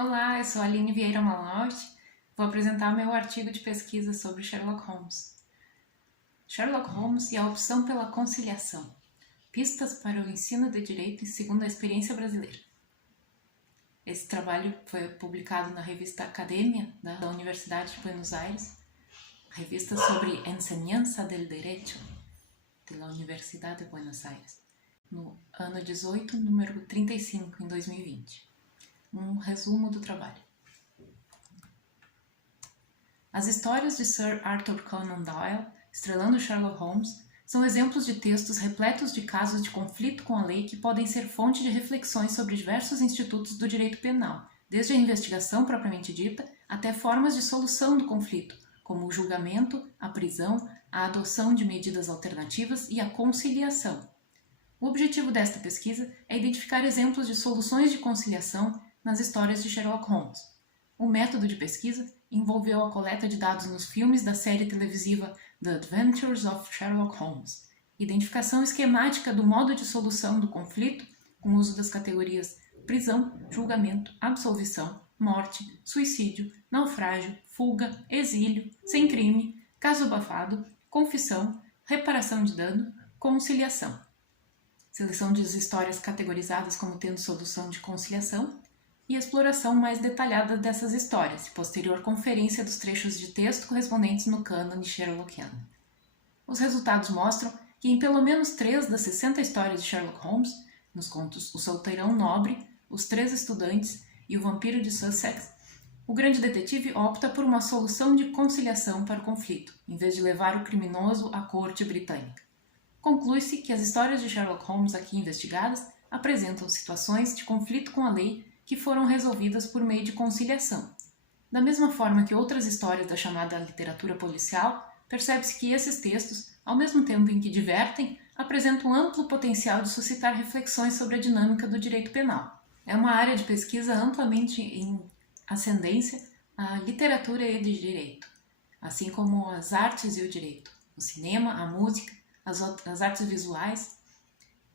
Olá, eu sou a Aline Vieira Malaut. Vou apresentar meu artigo de pesquisa sobre Sherlock Holmes. Sherlock Holmes e a opção pela conciliação. Pistas para o ensino de direito segundo a experiência brasileira. Esse trabalho foi publicado na revista Academia da Universidade de Buenos Aires, revista sobre Enseñanza del Derecho da Universidade de Buenos Aires, no ano 18, número 35, em 2020. Um resumo do trabalho. As histórias de Sir Arthur Conan Doyle, estrelando Sherlock Holmes, são exemplos de textos repletos de casos de conflito com a lei que podem ser fonte de reflexões sobre diversos institutos do direito penal, desde a investigação propriamente dita até formas de solução do conflito, como o julgamento, a prisão, a adoção de medidas alternativas e a conciliação. O objetivo desta pesquisa é identificar exemplos de soluções de conciliação nas histórias de Sherlock Holmes. O método de pesquisa envolveu a coleta de dados nos filmes da série televisiva The Adventures of Sherlock Holmes, identificação esquemática do modo de solução do conflito com o uso das categorias prisão, julgamento, absolvição, morte, suicídio, naufrágio, fuga, exílio, sem crime, caso abafado, confissão, reparação de dano, conciliação. Seleção de histórias categorizadas como tendo solução de conciliação e exploração mais detalhada dessas histórias e posterior conferência dos trechos de texto correspondentes no cânone Sherlockiano. Os resultados mostram que em pelo menos 3 das 60 histórias de Sherlock Holmes, nos contos O Solteirão Nobre, Os Três Estudantes e O Vampiro de Sussex, o grande detetive opta por uma solução de conciliação para o conflito, em vez de levar o criminoso à corte britânica. Conclui-se que as histórias de Sherlock Holmes aqui investigadas apresentam situações de conflito com a lei que foram resolvidas por meio de conciliação. Da mesma forma que outras histórias da chamada literatura policial, percebe-se que esses textos, ao mesmo tempo em que divertem, apresentam amplo potencial de suscitar reflexões sobre a dinâmica do direito penal. É uma área de pesquisa amplamente em ascendência a literatura e o direito, assim como as artes e o direito, o cinema, a música, as artes visuais,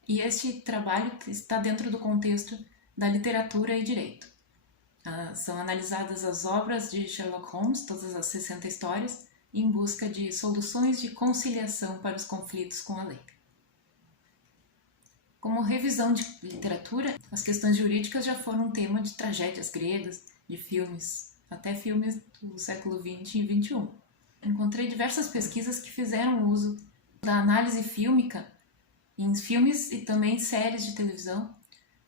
e este trabalho está dentro do contexto da literatura e direito. São analisadas as obras de Sherlock Holmes, todas as 60 histórias, em busca de soluções de conciliação para os conflitos com a lei. Como revisão de literatura, as questões jurídicas já foram tema de tragédias gregas, de filmes, até filmes do século XX e XXI. Encontrei diversas pesquisas que fizeram uso da análise fílmica em filmes e também séries de televisão,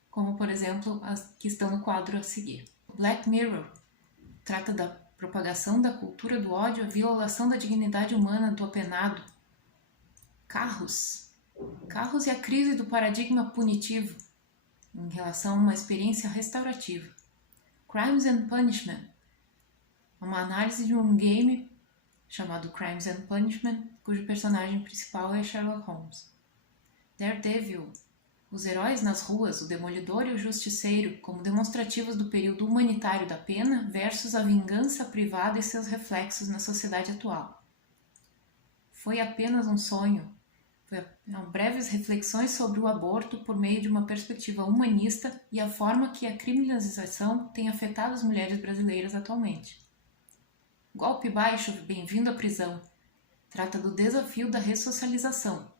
como, por exemplo, as que estão no quadro a seguir. Black Mirror trata da propagação da cultura do ódio, a violação da dignidade humana do apenado. Carros e a crise do paradigma punitivo em relação a uma experiência restaurativa. Crimes and Punishment, uma análise de um game chamado Crimes and Punishment, cujo personagem principal é Sherlock Holmes. Daredevil, os heróis nas ruas, o Demolidor e o Justiceiro, como demonstrativos do período humanitário da pena versus a vingança privada e seus reflexos na sociedade atual. Foi apenas um sonho. Breves reflexões sobre o aborto por meio de uma perspectiva humanista e a forma que a criminalização tem afetado as mulheres brasileiras atualmente. Golpe baixo, bem-vindo à prisão. Trata do desafio da ressocialização.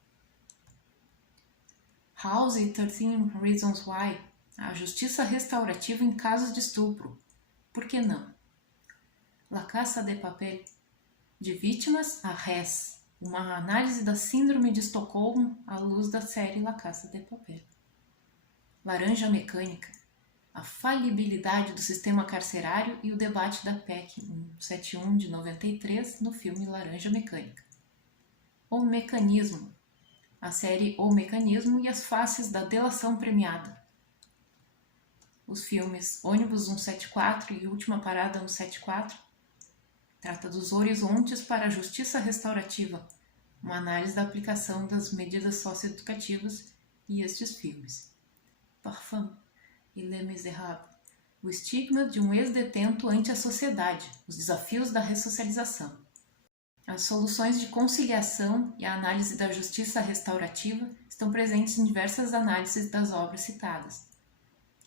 House e 13 Reasons Why, a justiça restaurativa em casos de estupro. Por que não? La Casa de Papel, de vítimas a réis, uma análise da síndrome de Estocolmo à luz da série La Casa de Papel. Laranja Mecânica, a falibilidade do sistema carcerário e o debate da PEC 171 de 93 no filme Laranja Mecânica. O Mecanismo, a série O Mecanismo e as faces da delação premiada. Os filmes Ônibus 174 e Última Parada 174 trata dos horizontes para a justiça restaurativa, uma análise da aplicação das medidas socioeducativas e estes filmes. Parfum e Les Misérables, o estigma de um ex-detento ante a sociedade, os desafios da ressocialização. As soluções de conciliação e a análise da justiça restaurativa estão presentes em diversas análises das obras citadas.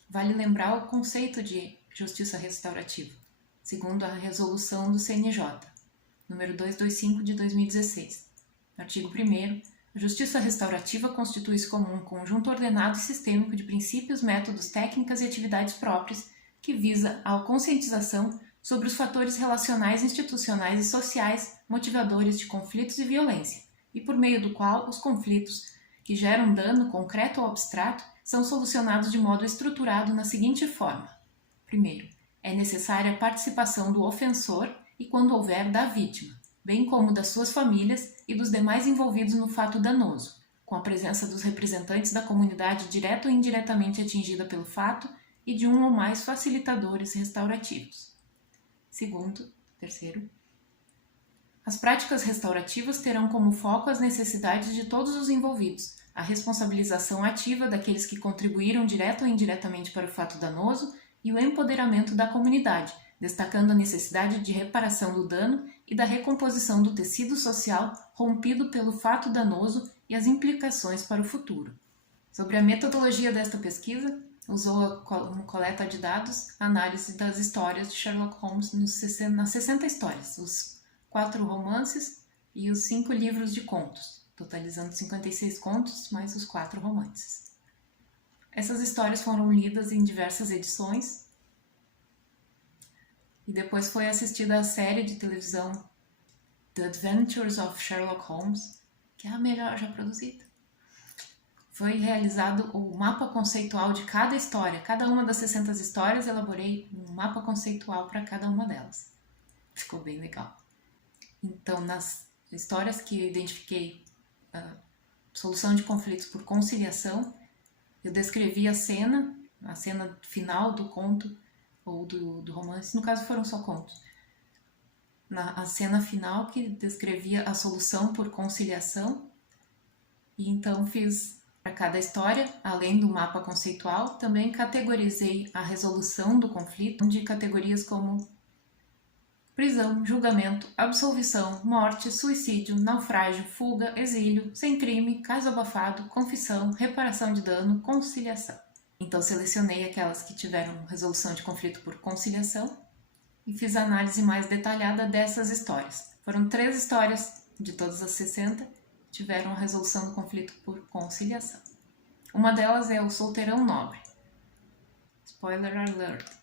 Vale lembrar o conceito de justiça restaurativa, segundo a resolução do CNJ, número 225 de 2016. Artigo 1º. A justiça restaurativa constitui-se como um conjunto ordenado e sistêmico de princípios, métodos, técnicas e atividades próprias que visa a conscientização sobre os fatores relacionais, institucionais e sociais motivadores de conflitos e violência, e por meio do qual os conflitos que geram dano concreto ou abstrato são solucionados de modo estruturado na seguinte forma. Primeiro, é necessária a participação do ofensor e, quando houver, da vítima, bem como das suas famílias e dos demais envolvidos no fato danoso, com a presença dos representantes da comunidade direta ou indiretamente atingida pelo fato e de um ou mais facilitadores restaurativos. Terceiro, as práticas restaurativas terão como foco as necessidades de todos os envolvidos, a responsabilização ativa daqueles que contribuíram direta ou indiretamente para o fato danoso e o empoderamento da comunidade, destacando a necessidade de reparação do dano e da recomposição do tecido social rompido pelo fato danoso e as implicações para o futuro. Sobre a metodologia desta pesquisa, usou como coleta de dados a análise das histórias de Sherlock Holmes nas 60 histórias, os 4 romances e os 5 livros de contos, totalizando 56 contos mais os 4 romances. Essas histórias foram lidas em diversas edições e depois foi assistida a série de televisão The Adventures of Sherlock Holmes, que é a melhor já produzida. Foi realizado o mapa conceitual de cada história. Cada uma das 60 histórias, elaborei um mapa conceitual para cada uma delas. Ficou bem legal. Então, nas histórias que eu identifiquei solução de conflitos por conciliação, eu descrevi a cena final do conto ou do romance, no caso foram só contos. A cena final que descrevia a solução por conciliação, e então fiz para cada história, além do mapa conceitual, também categorizei a resolução do conflito de categorias como prisão, julgamento, absolvição, morte, suicídio, naufrágio, fuga, exílio, sem crime, caso abafado, confissão, reparação de dano, conciliação. Então selecionei aquelas que tiveram resolução de conflito por conciliação e fiz a análise mais detalhada dessas histórias. Foram 3 histórias de todas as 60 que tiveram a resolução do conflito por conciliação. Uma delas é o Solteirão Nobre. Spoiler alert!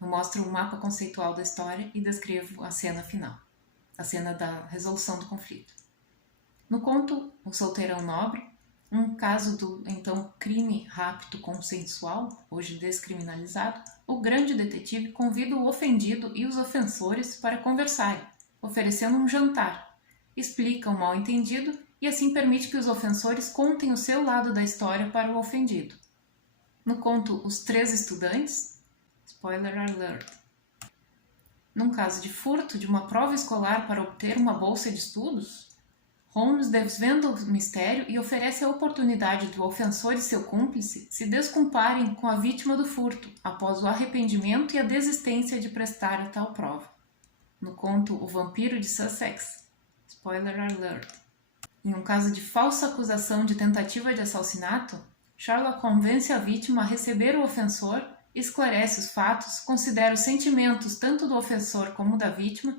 Eu mostro o mapa conceitual da história e descrevo a cena final, a cena da resolução do conflito. No conto O Solteirão Nobre, um caso do então crime rapto consensual, hoje descriminalizado, o grande detetive convida o ofendido e os ofensores para conversarem, oferecendo um jantar, explica o mal-entendido e assim permite que os ofensores contem o seu lado da história para o ofendido. No conto Os 3 Estudantes, spoiler alert, num caso de furto de uma prova escolar para obter uma bolsa de estudos, Holmes desvenda o mistério e oferece a oportunidade do ofensor e seu cúmplice se desculparem com a vítima do furto, após o arrependimento e a desistência de prestar a tal prova. No conto O Vampiro de Sussex, spoiler alert, em um caso de falsa acusação de tentativa de assassinato, Sherlock convence a vítima a receber o ofensor, esclarece os fatos, considera os sentimentos tanto do ofensor como da vítima,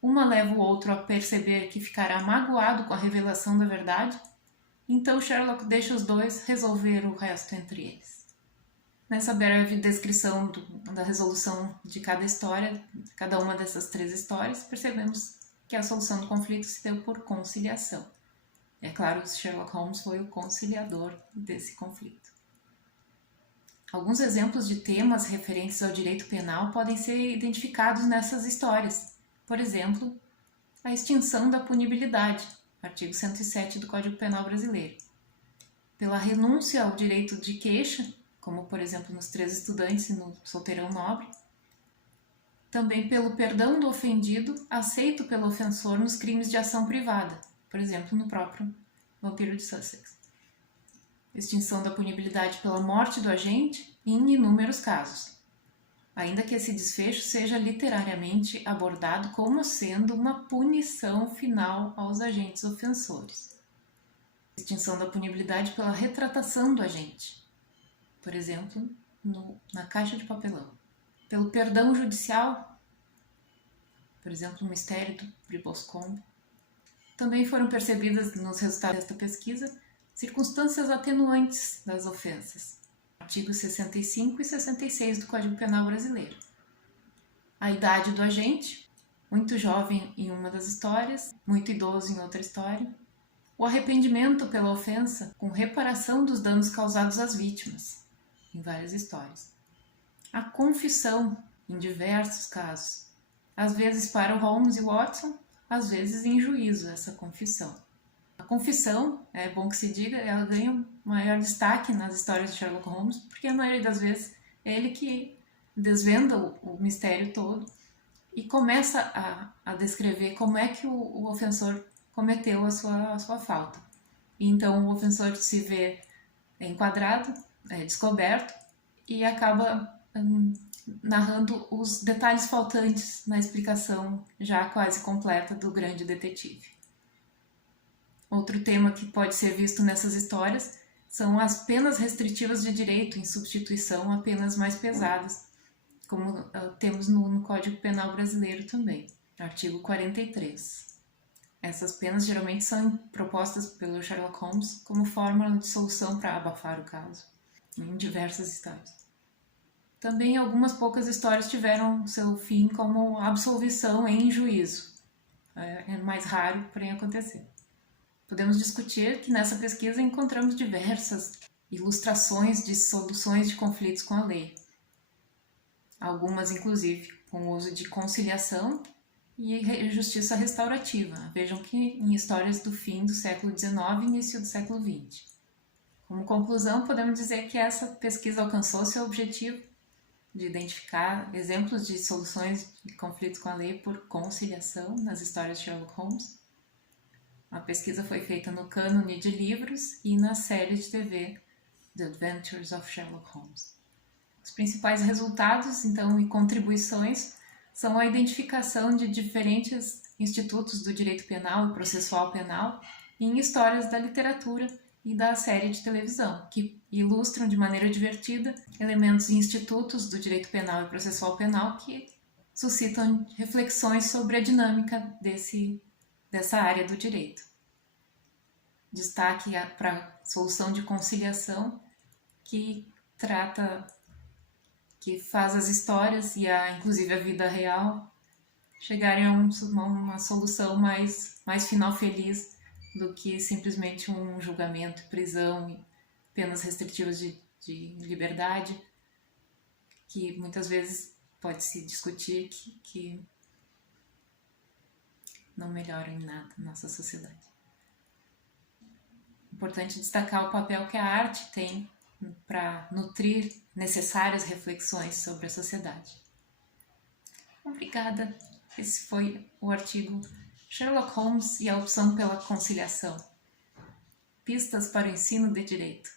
uma leva o outro a perceber que ficará magoado com a revelação da verdade, então Sherlock deixa os dois resolver o resto entre eles. Nessa breve descrição da resolução de cada história, cada uma dessas 3 histórias, percebemos que a solução do conflito se deu por conciliação. É claro, Sherlock Holmes foi o conciliador desse conflito. Alguns exemplos de temas referentes ao direito penal podem ser identificados nessas histórias. Por exemplo, a extinção da punibilidade, artigo 107 do Código Penal Brasileiro. Pela renúncia ao direito de queixa, como por exemplo nos 3 Estudantes e no Solteirão Nobre. Também pelo perdão do ofendido aceito pelo ofensor nos crimes de ação privada, por exemplo no próprio Vampiro de Sussex. Extinção da punibilidade pela morte do agente em inúmeros casos, ainda que esse desfecho seja literariamente abordado como sendo uma punição final aos agentes ofensores. Extinção da punibilidade pela retratação do agente, por exemplo, na caixa de papelão. pelo perdão judicial, por exemplo, o mistério de Boscombe. Também foram percebidas nos resultados desta pesquisa circunstâncias atenuantes das ofensas, artigos 65 e 66 do Código Penal brasileiro. A idade do agente, muito jovem em uma das histórias, muito idoso em outra história. O arrependimento pela ofensa, com reparação dos danos causados às vítimas, em várias histórias. A confissão, em diversos casos, às vezes para o Holmes e Watson, às vezes em juízo, essa confissão. A confissão, é bom que se diga, ela ganha maior destaque nas histórias de Sherlock Holmes, porque a maioria das vezes é ele que desvenda o mistério todo e começa a descrever como é que o ofensor cometeu a sua falta. E então o ofensor se vê enquadrado, descoberto, e acaba narrando os detalhes faltantes na explicação já quase completa do grande detetive. Outro tema que pode ser visto nessas histórias são as penas restritivas de direito em substituição a penas mais pesadas, como temos no Código Penal brasileiro também, artigo 43. Essas penas geralmente são propostas pelo Sherlock Holmes como forma de solução para abafar o caso, em diversas histórias. Também algumas poucas histórias tiveram seu fim como absolvição em juízo. É mais raro, porém, acontecer. Podemos discutir que nessa pesquisa encontramos diversas ilustrações de soluções de conflitos com a lei. Algumas, inclusive, com o uso de conciliação e justiça restaurativa. Vejam que em histórias do fim do século XIX e início do século XX. Como conclusão, podemos dizer que essa pesquisa alcançou seu objetivo de identificar exemplos de soluções de conflitos com a lei por conciliação nas histórias de Sherlock Holmes. A pesquisa foi feita no cânone de livros e na série de TV The Adventures of Sherlock Holmes. Os principais resultados, então, e contribuições são a identificação de diferentes institutos do direito penal e processual penal em histórias da literatura e da série de televisão, que ilustram de maneira divertida elementos e institutos do direito penal e processual penal que suscitam reflexões sobre a dinâmica dessa área do direito. Destaque para a solução de conciliação, que faz as histórias e inclusive a vida real chegarem a uma solução mais final feliz do que simplesmente um julgamento, prisão e penas restritivas de liberdade, que muitas vezes pode-se discutir que não melhoram em nada na nossa sociedade. Importante destacar o papel que a arte tem para nutrir necessárias reflexões sobre a sociedade. Obrigada. Esse foi o artigo Sherlock Holmes e a opção pela conciliação. Pistas para o ensino de direito.